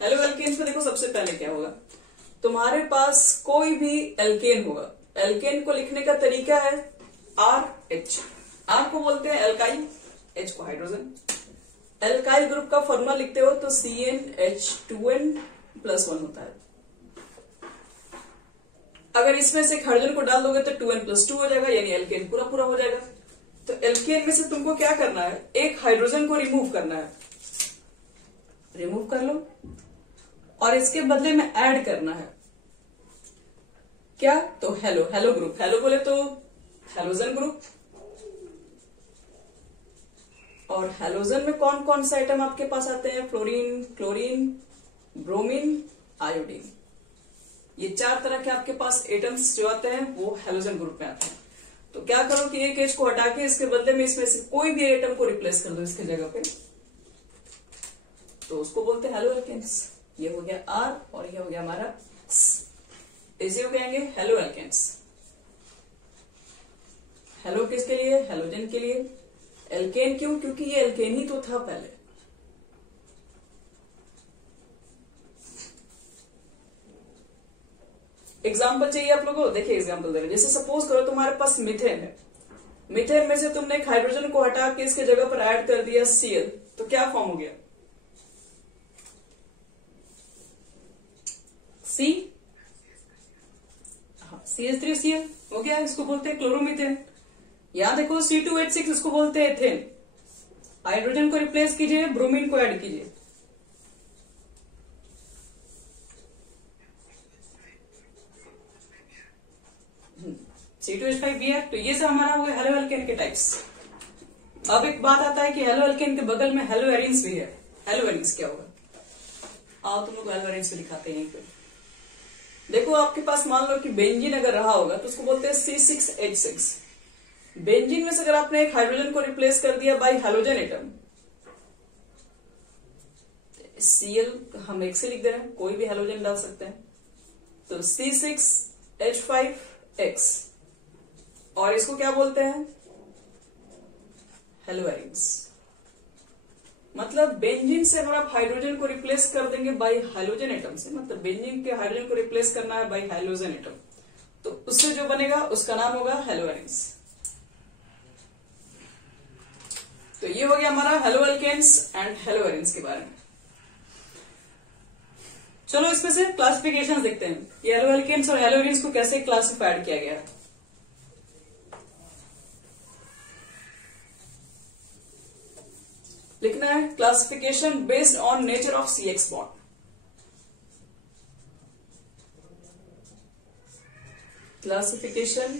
Halo alkanes में देखो सबसे पहले क्या होगा, तुम्हारे पास कोई भी एल्केन होगा, एल्केन को लिखने का तरीका है RH। आर को बोलते हैं एल्काइल, H को हाइड्रोजन। एल्काइल ग्रुप का फॉर्मूला लिखते हो तो CnH2n+1 होता है। अगर इसमें से एक हाइड्रोजन को डाल दोगे तो 2n+2 हो जाएगा, यानी एल्केन पूरा पूरा हो जाएगा। तो एल्केन में से तुमको क्या करना है, एक हाइड्रोजन को रिमूव करना है, रिमूव कर लो और इसके बदले में ऐड करना है क्या, तो हेलो, हेलो ग्रुप। हेलो बोले तो हेलोजन ग्रुप। और हेलोजन में कौन कौन सा आइटम आपके पास आते हैं, फ्लोरीन, क्लोरीन, ब्रोमीन, आयोडीन। ये 4 तरह के आपके पास एटम्स जो आते हैं वो हेलोजन ग्रुप में आते हैं। तो क्या करो कि एक H को हटा के इसके बदले में इसमें से कोई भी एटम को रिप्लेस कर दो इसके जगह पे, तो उसको बोलते हैं हेलो एल्केन्स। ये हो गया R और ये हो गया हमारा इसे हो गएंगे हेलो एल्केन्स। हेलो किसके लिए, हेलोजन के लिए। एल्केन क्यों, क्योंकि ये एल्केन ही तो था पहले। एग्जाम्पल चाहिए आप लोगों को, देखिए एग्जाम्पल दे रहे हैं। जैसे सपोज करो तुम्हारे पास मीथेन है, मीथेन में से तुमने एक हाइड्रोजन को हटा के इसके जगह पर ऐड कर दिया Cl, तो क्या फॉर्म हो गया, CH3Cl हो गया, इसको बोलते हैं क्लोरोमीथेन। यहां देखो C2H6, इसको बोलते हैं एथेन। हाइड्रोजन को रिप्लेस कीजिए, ब्रोमीन को ऐड कीजिए, C2H5Br। तो ये सब हमारा हो गया हेलो एल्केन के टाइप्स। अब एक बात आता है कि हेलो एल्केन के बगल में हेलो एरिन्स भी है। हेलो एरिन्स क्या होगा, आओ तुम लोग हेलो एरिन्स भी दिखाते हैं। देखो आपके पास मान लो कि बेंजीन अगर रहा होगा तो उसको बोलते हैं C6H6। बेंजीन में से अगर आपने एक हाइड्रोजन को रिप्लेस कर दिया बाय हेलोजन एटम, Cl हम एक से लिख दे रहे हैं, कोई भी हेलोजन डाल सकते हैं, तो C6H5X, और इसको क्या बोलते हैं, हेलो एरिन्स। मतलब बेंजीन से अगर आप हाइड्रोजन को रिप्लेस कर देंगे बाय हाइड्रोजन एटम से, मतलब बेंजीन के हाइड्रोजन को रिप्लेस करना है बाय हाइड्रोजन एटम, तो उससे जो बनेगा उसका नाम होगा हेलो एरिन्स। तो ये हो गया हमारा haloalkanes and haloarenes के बारे में। चलो इसमें से क्लासिफिकेशन देखते हैं, ये हेलो एल्केन्स और हेलो एरिन्स को कैसे क्लासिफाइड किया गया है। लिखना है classification based on nature of CX bond. Classification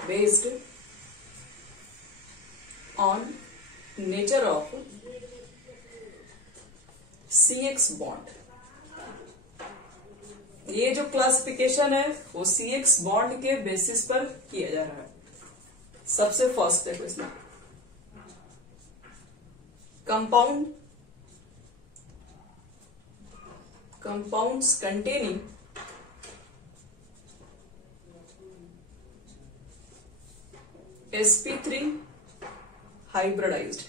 based on nature of CX bond. ये जो क्लासिफिकेशन है वो CX बॉन्ड के बेसिस पर किया जा रहा है। सबसे फर्स्ट देखो इसमें compounds containing sp3 hybridized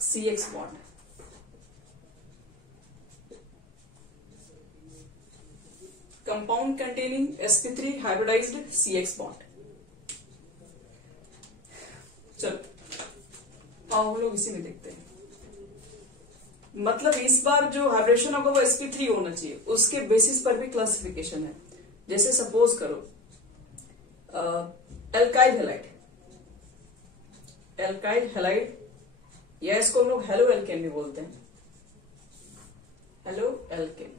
CX bond। Compound containing sp3 hybridized CX bond। चलो आओ हम लोग इसी में देखते हैं। मतलब इस बार जो हाइब्रेशन होगा वो sp3 होना चाहिए, उसके बेसिस पर भी क्लासिफिकेशन है। जैसे सपोज करो एल्काइल हैलाइड, या इसको हम लोग हेलो एल्केन भी बोलते हैं, हेलो एल्केन।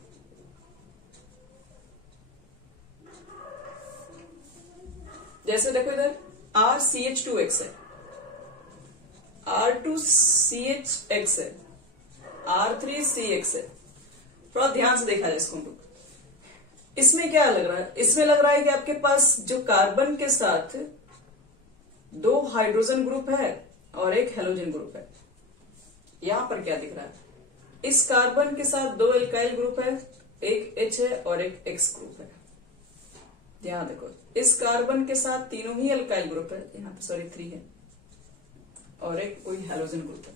जैसे देखो इधर RCH2X है, R2CHX है, R3CX है। थोड़ा ध्यान से देखा जाए इसको हम लोग। इसमें क्या लग रहा है, इसमें लग रहा है कि आपके पास जो कार्बन के साथ 2 हाइड्रोजन ग्रुप है और एक हेलोजन ग्रुप है। यहां पर क्या दिख रहा है, इस कार्बन के साथ 2 एल्काइल ग्रुप है, एक H है और एक X ग्रुप है। ध्यान देखो, इस कार्बन के साथ तीनों ही एल्काइल ग्रुप है, यहाँ पे सॉरी 3 है, और एक कोई हैलोजन ग्रुप है।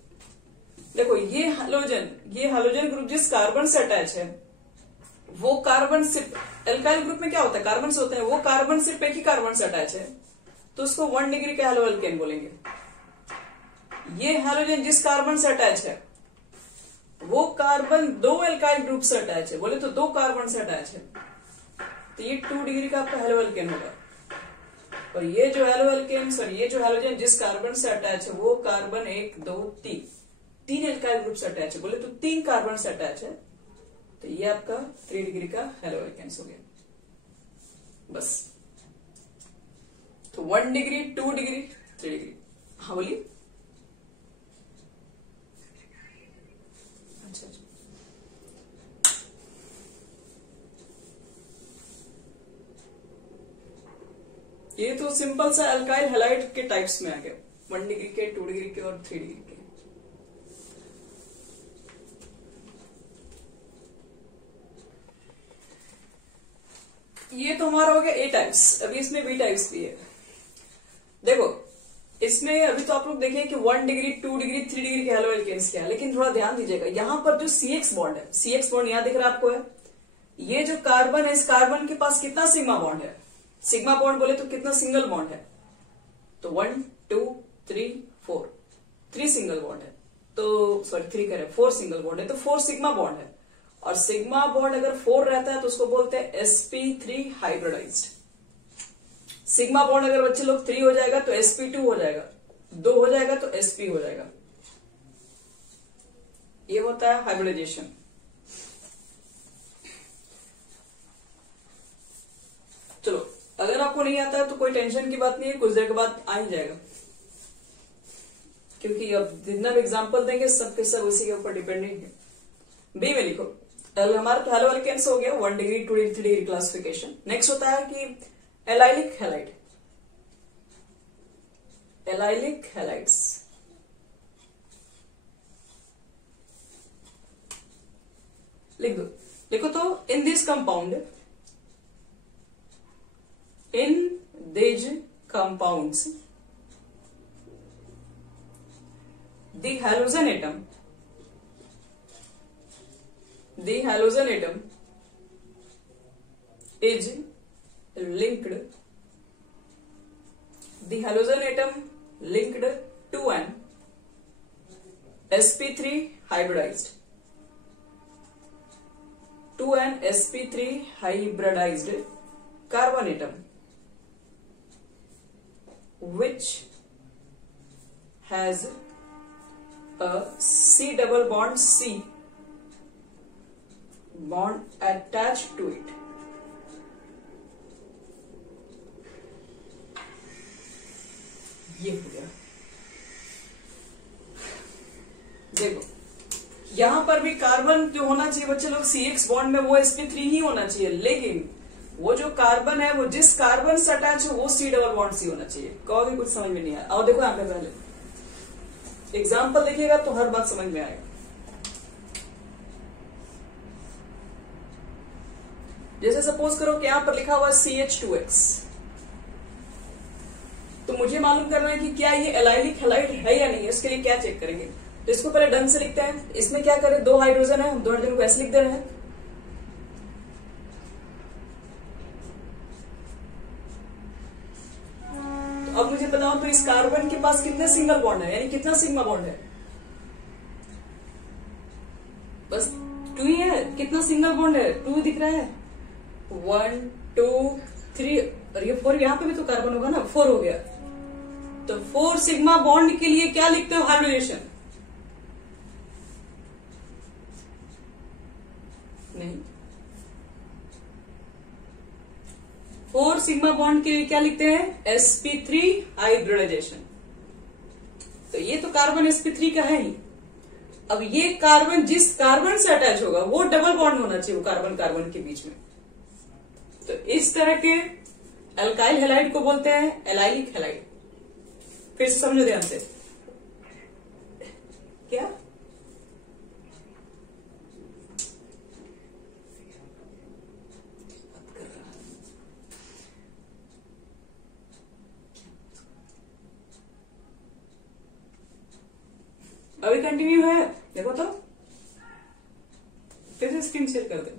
देखो ये हैलोजन ग्रुप जिस कार्बन से अटैच है वो कार्बन सिर्फ एल्काइल ग्रुप में क्या होता है, कार्बन से होते हैं, वो कार्बन सिर्फ एक ही कार्बन से अटैच है तो उसको 1 डिग्री का हैलो एल्केन बोलेंगे। ये हैलोजन जिस कार्बन से अटैच है वो कार्बन 2 एल्काइल ग्रुप से अटैच है, बोले तो 2 कार्बन से अटैच है, तो ये 2 डिग्री का आपका हैलो एल्केन होगा। और ये जो हैलोजन जिस कार्बन से अटैच है वो कार्बन 1 2 3 एल्काइल ग्रुप से अटैच है, बोले तो 3 कार्बन से अटैच है, तो ये आपका 3 डिग्री का हैलो एल्केन्स हो गया बस। तो 1 डिग्री 2 डिग्री 3 डिग्री। हाँ बोलिए। अच्छा ये तो सिंपल सा अल्काइल हैलाइड के टाइप्स में आ गया, 1 डिग्री के, 2 डिग्री के और 3 डिग्री के। ये तो हमारा हो गया ए टाइप्स। अभी इसमें बी टाइप्स भी है। देखो इसमें अभी तो आप लोग देखिए कि 1 डिग्री 2 डिग्री 3 डिग्री के हैलो एल्केन्स क्या है, लेकिन थोड़ा ध्यान दीजिएगा यहां पर जो CX बॉन्ड है, CX बॉन्ड यहां दिख रहा है आपको है, ये जो कार्बन है इस कार्बन के पास कितना सिग्मा बॉन्ड है, सिग्मा बॉन्ड बोले तो कितना सिंगल बॉन्ड है, तो 1 2 3 4 3 सिंगल बॉन्ड है, तो सॉरी 3 कह रहे 4 सिंगल बॉन्ड है, तो 4 सिग्मा बॉन्ड है। और सिग्मा बॉन्ड अगर 4 रहता है तो उसको बोलते हैं sp3 हाइब्रिडाइज्ड। सिग्मा बॉन्ड अगर बच्चे लोग 3 हो जाएगा तो sp2 हो जाएगा, 2 हो जाएगा तो sp हो जाएगा। ये होता है हाइब्रिडाइजेशन। चलो अगर आपको नहीं आता है तो कोई टेंशन की बात नहीं है, कुछ देर के बाद आ ही जाएगा, क्योंकि अब जितना भी एग्जाम्पल देंगे सबके सब उसी के ऊपर डिपेंडेंट है। बी में लिखो हमारा तो हैलो एल्केन्स हो गया 1 degree 2 degree 3 degree classification. Next होता है कि एलाइलिक हैलाइड, एलाइलिक हैलाइड्स। लिख दो, लिखो तो in this compound, in this compounds the halogen atom is linked, the halogen atom linked to an sp3 hybridized, to an sp3 hybridized carbon atom which has a C double bond C bond attached to it। ये हो गया। देखो यहां पर भी carbon जो होना चाहिए बच्चे लोग CX बॉन्ड में वो sp3 ही होना चाहिए, लेकिन वो जो कार्बन है वो जिस कार्बन से अटैच है वो C डबल बॉन्ड C होना चाहिए। कहोगे कुछ समझ में नहीं आया, और देखो यहां पे पहले एग्जाम्पल देखिएगा तो हर बात समझ में आएगा। जैसे सपोज करो कि यहां पर लिखा हुआ है CH2X, तो मुझे मालूम करना है कि क्या ये एलाइलिक हैलाइड है या नहीं है। इसके लिए क्या चेक करेंगे, तो इसको पहले ढंग से लिखते हैं। इसमें क्या करें, 2 हाइड्रोजन है, हम 2 हाइड्रोजन को ऐसे लिख दे रहे हैं। तो अब मुझे बताओ तो इस कार्बन के पास कितने सिंगल बॉन्ड है, यानी कितना सिग्मा बॉन्ड है, बस 2 ही है। कितना सिंगल बॉन्ड है, 2 दिख रहा है, 1 2 3, और ये 4 यहां पे भी तो कार्बन होगा ना, 4 हो गया। तो 4 सिग्मा बॉन्ड के लिए क्या लिखते हो, हाइब्रिडेशन नहीं, 4 सिग्मा बॉन्ड के लिए क्या लिखते हैं, sp3 हाइब्रिडाइजेशन। तो ये तो कार्बन sp3 का है ही। अब ये कार्बन जिस कार्बन से अटैच होगा वो डबल बॉन्ड होना चाहिए, वो कार्बन कार्बन के बीच में। तो इस तरह के अल्काइल हैलाइड को बोलते हैं एलाइलिक हैलाइड। फिर समझो ध्यान से, क्या अभी कंटिन्यू है, देखो तो फिर से स्क्रीन शेयर कर दे।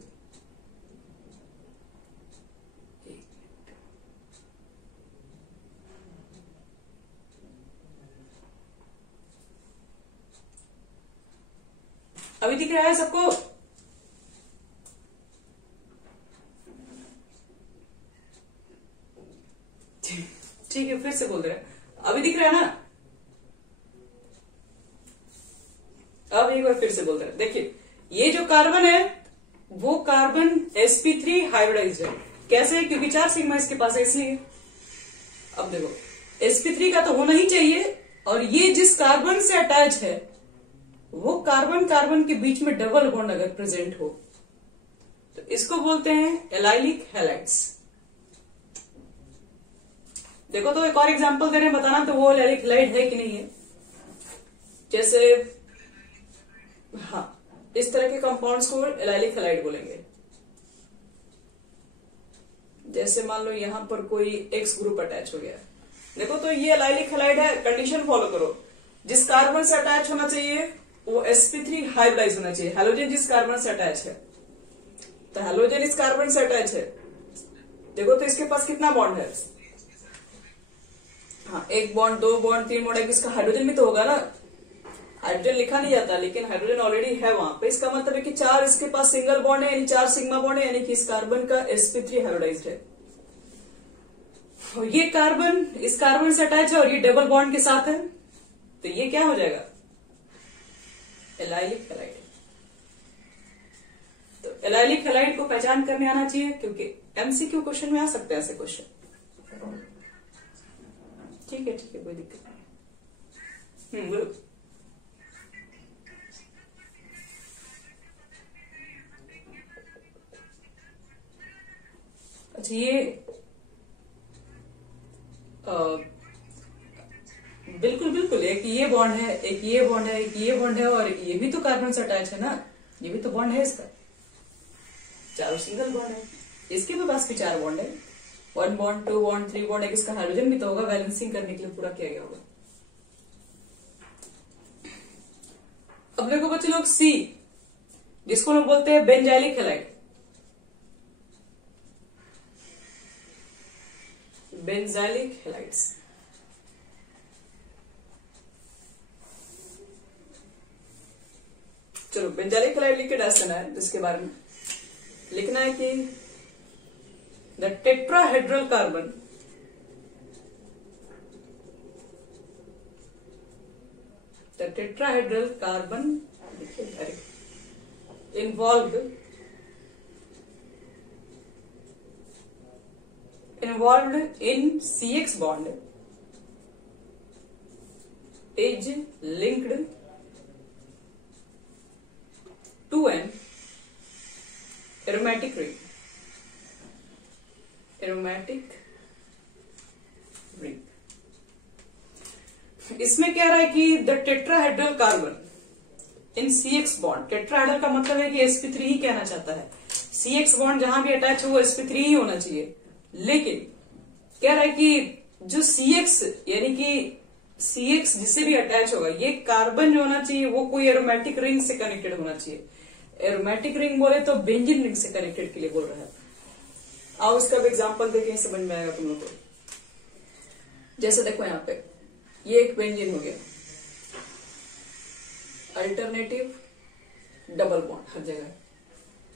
अभी दिख रहा है सबको? ठीक है, फिर से बोल दे रहे हैं। अभी दिख रहा है ना? अब एक बार फिर से बोल रहे हैं। देखिए, ये जो कार्बन है वो कार्बन sp3 हाइब्रिडाइज्ड है। कैसे? क्योंकि 4 सिग्मा इसके पास है, इसलिए। अब देखो, sp3 का तो होना ही चाहिए, और ये जिस कार्बन से अटैच है वो कार्बन कार्बन के बीच में डबल बॉन्ड अगर प्रेजेंट हो तो इसको बोलते हैं एलाइलिक हैलाइड्स। देखो तो एक और एग्जांपल दे रहे हैं, बताना तो वो एलाइलिक हैलाइड है कि नहीं है। जैसे हाँ, इस तरह के कंपाउंड्स को एलाइलिक हैलाइड बोलेंगे। जैसे मान लो यहां पर कोई एक्स ग्रुप अटैच हो गया, देखो तो ये एलाइलिक हैलाइड है। कंडीशन फॉलो करो, जिस कार्बन से अटैच होना चाहिए वो sp3 हाइब्रिडाइज होना चाहिए। हेलोजन जिस कार्बन से अटैच है, तो हेलोजन इस कार्बन से अटैच है। देखो तो इसके पास कितना बॉन्ड है? हाँ, 1 बॉन्ड, 2 बॉन्ड, 3 बॉन्ड। इसका हाइड्रोजन भी तो होगा ना। हाइड्रोजन लिखा नहीं जाता, लेकिन हाइड्रोजन ऑलरेडी है वहां पे। इसका मतलब है कि 4 इसके पास सिंगल बॉन्ड है, यानी 4 सिग्मा बॉन्ड है, यानी कि इस कार्बन का sp3 हाइब्रिडाइज्ड है। और ये कार्बन इस कार्बन से अटैच है और ये डबल बॉन्ड के साथ है, तो ये क्या हो जाएगा? Allylic halide. तो एलाइलिक हैलाइड को पहचान करने आना चाहिए, क्योंकि एमसीक्यू क्वेश्चन में आ सकते हैं ऐसे क्वेश्चन। ठीक है, कोई दिक्कत नहीं। बोलो। अच्छा, ये बिल्कुल एक ये बॉन्ड है, एक ये बॉन्ड है, एक ये बॉन्ड है, और ये भी तो कार्बन से अटैच है ना। ये भी तो बॉन्ड है इसका। 4 सिंगल बॉन्ड है, इसके भी पास भी 4 बॉन्ड है। 1 बॉन्ड, 2 बॉन्ड, 3 बॉन्ड। एक इसका हाइड्रोजन भी तो होगा, बैलेंसिंग करने के लिए पूरा किया गया होगा। अब देखो बच्चे लोग, सी जिसको लोग बोलते हैं बेंजाइलिक हैलाइड। Benzylic halides. चलो, बेंजाइलिक हैलाइड लिख के डाल देना है। इसके बारे में लिखना है कि the tetrahedral carbon involved in CX bond is linked to an aromatic ring. इसमें क्या रहा है कि the tetrahedral carbon in CX bond. Tetrahedral का मतलब है कि sp3 ही कहना चाहता है। CX बॉन्ड जहां भी अटैच हो वो sp3 ही होना चाहिए। लेकिन क्या रहा है कि जो CX यानी कि CX जिससे भी अटैच होगा, ये कार्बन जो होना चाहिए वो कोई एरोमेटिक रिंग से कनेक्टेड होना चाहिए। एरोमेटिक रिंग बोले तो बेंजीन रिंग से कनेक्टेड के लिए बोल रहा है। आओ इसका भी एग्जाम्पल देखें, समझ में आएगा तुम लोग को। जैसे देखो यहाँ पे ये एक बेंजीन हो गया, अल्टरनेटिव डबल बॉन्ड हर जगह।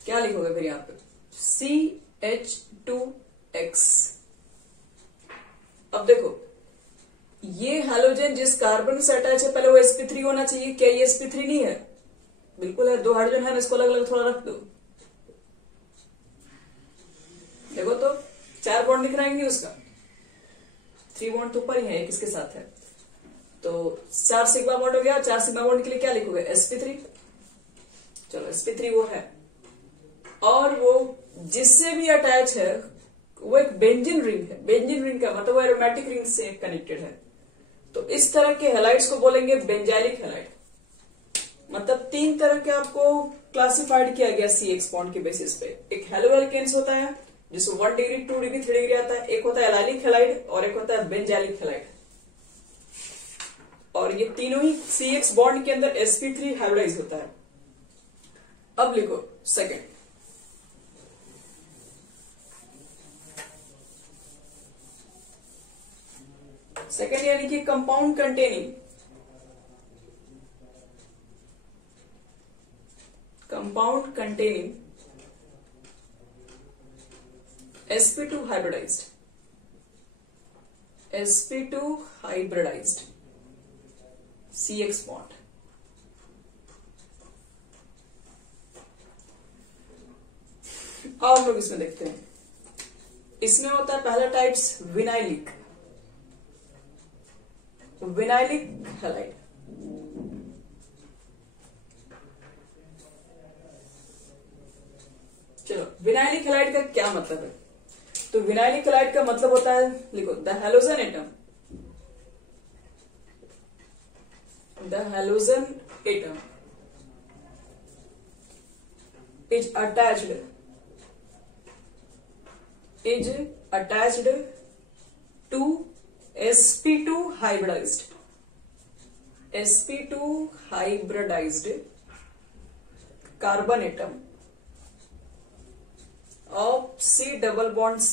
क्या लिखोगे फिर यहाँ पे? CH2X। अब देखो, ये हाइड्रोजन जिस कार्बन से अटैच है पहले वो sp3 होना चाहिए। क्या ये sp3 नहीं है? बिल्कुल है। 2 हाइड्रोजन है ना, इसको अलग अलग थोड़ा रख दो। देखो तो 4 बॉन्ड दिख रहा है उसका, 3 बॉन्ड तो ऊपर ही है, एक इसके साथ है, तो 4 सिग्मा बॉन्ड हो गया। 4 सिग्मा बॉन्ड के लिए क्या लिखोगे? sp3। चलो, sp3 वो है, और वो जिससे भी अटैच है वो एक बेंजीन रिंग है। बेंजीन रिंग का मतलब वो एरोमेटिक रिंग से कनेक्टेड है। तो इस तरह के हैलाइड्स को बोलेंगे बेंजाइलिक हैलाइड। मतलब 3 तरह के आपको क्लासिफाइड किया गया CX बॉन्ड के बेसिस पे। एक हेलोएल्केन्स होता है जिसको 1 डिग्री, 2 डिग्री, 3 डिग्री आता है। एक होता है एलाइलिक हैलाइड और एक होता है बेंजाइलिक हैलाइड। और ये तीनों ही CX बॉन्ड के अंदर sp3 हाइब्रिडाइज होता है। अब लिखो सेकेंड, सेकेंड यानी कि compound containing sp2 hybridized CX bond। अब हम लोग इसमें देखते हैं, इसमें होता है पहला टाइप्स विनाइलिक हैलाइड। चलो विनाइलिक हैलाइड का क्या मतलब है? तो विनाइलिक हैलाइड का मतलब होता है, लिखो the halogen atom is attached to sp2 hybridized carbon atom of C double bond C।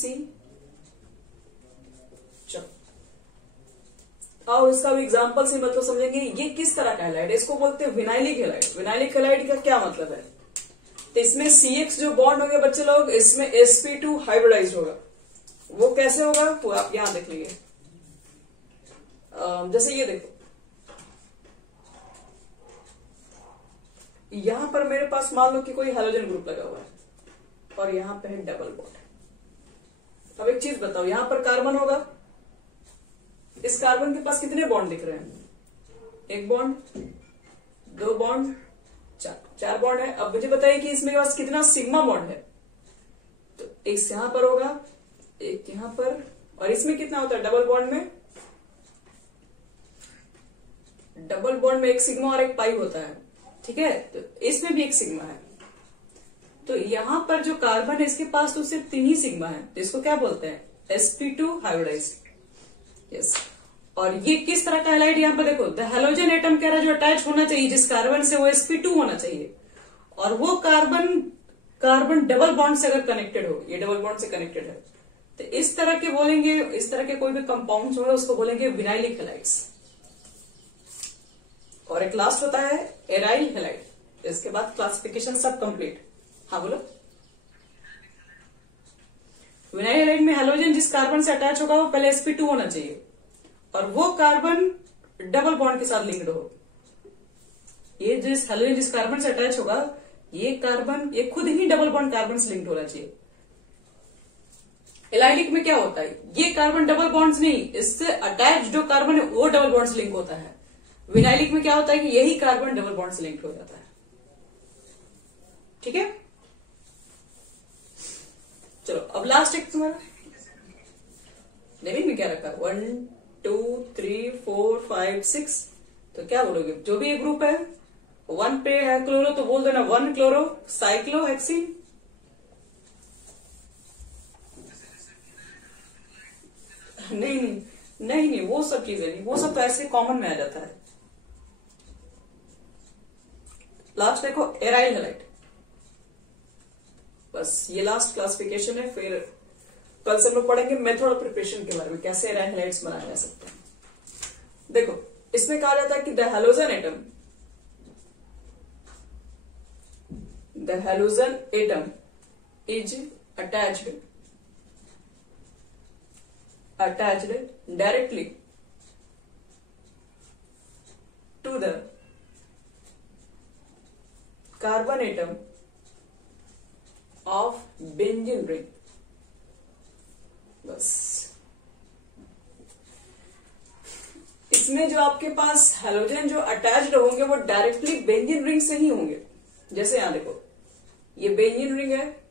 चलो और इसका भी एग्जांपल से मतलब समझेंगे ये किस तरह का हैलाइड है। इसको बोलते हैं विनाइलिक हैलाइड। विनाइलिक हैलाइड का क्या मतलब है? तो इसमें CX जो बॉन्ड होंगे बच्चे लोग, इसमें sp2 हाइब्रिडाइज होगा। वो कैसे होगा वो आप यहां देख लीजिए। जैसे ये देखो, यहां पर मेरे पास मान लो कि कोई हैलोजन ग्रुप लगा हुआ है और यहां पे है डबल बॉन्ड। अब एक चीज बताओ, यहां पर कार्बन होगा, इस कार्बन के पास कितने बॉन्ड दिख रहे हैं? एक बॉन्ड, दो बॉन्ड, चार बॉन्ड है। अब मुझे बताइए कि इसमें पास कितना सिग्मा बॉन्ड है? तो एक यहां पर होगा, एक यहां पर, और इसमें कितना होता है डबल बॉन्ड में? डबल बॉन्ड में एक सिग्मा और एक पाई होता है, ठीक है। तो इसमें भी एक सिग्मा है। तो यहां पर जो कार्बन है इसके पास तो सिर्फ 3 ही सिग्मा है, तो इसको क्या बोलते हैं? sp2 hybridise. यस। और ये किस तरह का हैलाइड? यहाँ पर देखो द हैलोजन एटम कह रहा है जो अटैच होना चाहिए जिस कार्बन से, वो sp2 होना चाहिए। और वो कार्बन डबल बॉन्ड से अगर कनेक्टेड हो, ये डबल बॉन्ड से कनेक्टेड है, तो इस तरह के बोलेंगे, इस तरह के कोई भी कंपाउंड्स हो उसको बोलेंगे विनाइलिक हैलाइड्स। और एक लास्ट होता है एराइल हैलाइड। इसके बाद क्लासिफिकेशन सब कंप्लीट। हाँ बोलो। विनाइल हैलाइड में हैलोजन जिस कार्बन से अटैच होगा वो पहले sp2 होना चाहिए और वो कार्बन डबल बॉन्ड के साथ लिंक्ड हो। ये जिस हैलोजन जिस कार्बन से अटैच होगा, ये कार्बन ये खुद ही डबल बॉन्ड कार्बन से लिंक्ड होना चाहिए। एलाइलिक में क्या होता है? ये कार्बन डबल बॉन्ड्स नहीं, इससे अटैच जो कार्बन है वो डबल बॉन्ड से लिंक होता है। विनाइलिक में क्या होता है कि यही कार्बन डबल बॉन्ड से लिंक्ड हो जाता है। ठीक है, चलो अब लास्ट एक तुम्हारा नेमिंग में क्या रखा? 1 2 3 4 5 6। तो क्या बोलोगे? जो भी एक ग्रुप है 1 पे है क्लोरो तो बोल देना 1 क्लोरो साइक्लोहेक्सिन। नहीं, वो सब चीजें नहीं, वो सब तो ऐसे कॉमन में आ जाता है। लास्ट देखो एराइल हैलाइड। बस ये लास्ट क्लासिफिकेशन है। फिर कल से हम लोग पढ़ेंगे मेथड ऑफ प्रिपरेशन के बारे में, कैसे एराइल हैलाइड्स बनाए जा सकते हैं। देखो इसमें कहा जाता है कि the halogen atom is attached directly to the carbon atom of benzene ring। बस इसमें जो आपके पास हैलोजन जो अटैच्ड होंगे वो डायरेक्टली बेंजीन रिंग से ही होंगे। जैसे यहां देखो ये बेंजीन रिंग है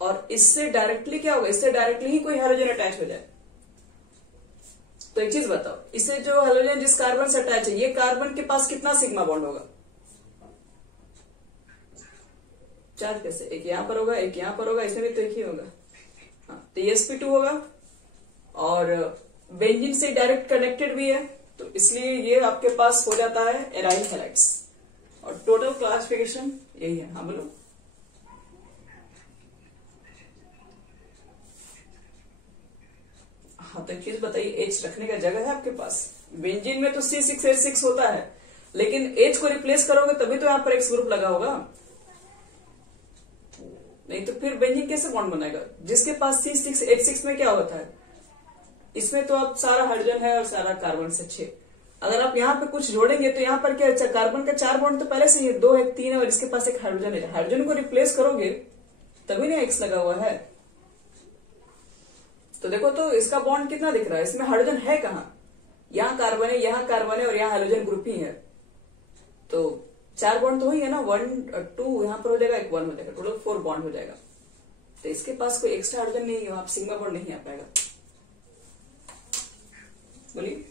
और इससे डायरेक्टली क्या होगा? इससे डायरेक्टली ही कोई हैलोजन अटैच हो जाए। तो एक चीज बताओ, इसे जो हैलोजन जिस कार्बन से अटैच है, ये कार्बन के पास कितना सिग्मा बॉन्ड होगा? 4 कैसे? एक यहां पर होगा, एक यहां पर होगा, इसमें भी तो एक ही होगा। हाँ, तो ये sp2 होगा और बेंजीन से डायरेक्ट कनेक्टेड भी है, तो इसलिए ये आपके पास हो जाता है एराइल हैलाइड्स। और टोटल क्लासिफिकेशन यही है। हाँ बोलो। हाँ तो एक चीज बताइए, एच रखने का जगह है आपके पास? बेंजीन में तो C6H6 होता है, लेकिन एच को रिप्लेस करोगे तभी तो यहाँ पर एक्स ग्रुप लगा होगा, नहीं तो फिर बेंजीन कैसे बॉन्ड बनेगा? जिसके पास C6H6 में क्या होता है, इसमें तो आप सारा हाइड्रोजन है और सारा कार्बन से 6। अगर आप यहाँ पे कुछ जोड़ेंगे तो यहाँ पर क्या है, कार्बन का 4 बॉन्ड तो पहले से ही 2 है, 3 है और इसके पास एक हाइड्रोजन है। हाइड्रोजन को रिप्लेस करोगे तभी ना एक्स लगा हुआ है। तो देखो तो इसका बॉन्ड कितना दिख रहा है, इसमें हाइड्रोजन है कहाँ? यहाँ कार्बन है, यहाँ कार्बन है और यहाँ हाइड्रोजन ग्रुप ही है। तो 4 बॉन्ड तो ही है ना, 1 2 यहाँ पर हो जाएगा, एक 1 हो जाएगा, टोटल 4 बॉन्ड हो जाएगा। तो इसके पास कोई एक्स्ट्रा हाइड्रोजन नहीं है, वहां सिग्मा बॉन्ड नहीं आ पाएगा। बोलिए।